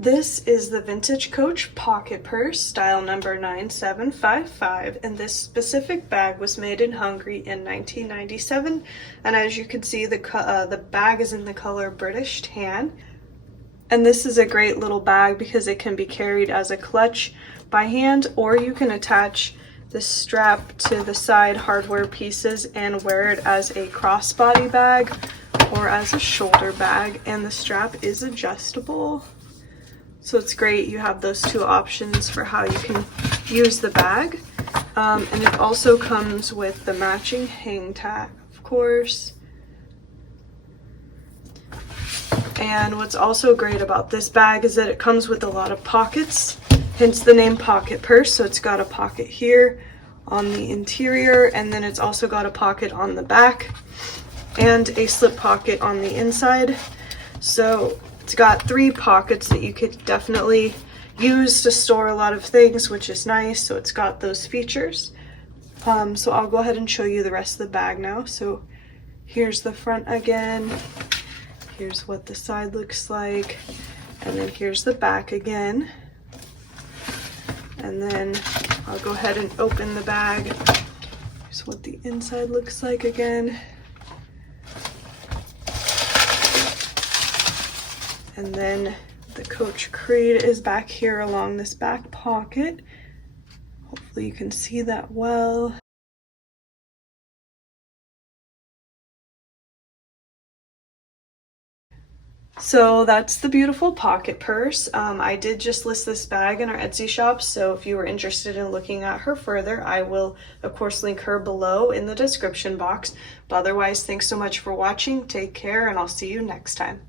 This is the Vintage Coach Pocket Purse, style number 9755, and this specific bag was made in Hungary in 1997. And as you can see, the bag is in the color British Tan. And this is a great little bag because it can be carried as a clutch by hand, or you can attach the strap to the side hardware pieces and wear it as a crossbody bag or as a shoulder bag. And the strap is adjustable. So it's great, you have those two options for how you can use the bag. And it also comes with the matching hang tag, of course. And what's also great about this bag is that it comes with a lot of pockets, hence the name Pocket Purse. So it's got a pocket here on the interior, and then it's also got a pocket on the back and a slip pocket on the inside. So it's got 3 pockets that you could definitely use to store a lot of things, which is nice. So it's got those features. So I'll go ahead and show you the rest of the bag now. So here's the front again. Here's what the side looks like. And then here's the back again. And then I'll go ahead and open the bag. Here's what the inside looks like again. And then the Coach Creed is back here along this back pocket. Hopefully you can see that well. So that's the beautiful pocket purse. I did just list this bag in our Etsy shop, so if you were interested in looking at her further, I will of course link her below in the description box. But otherwise, thanks so much for watching. Take care, and I'll see you next time.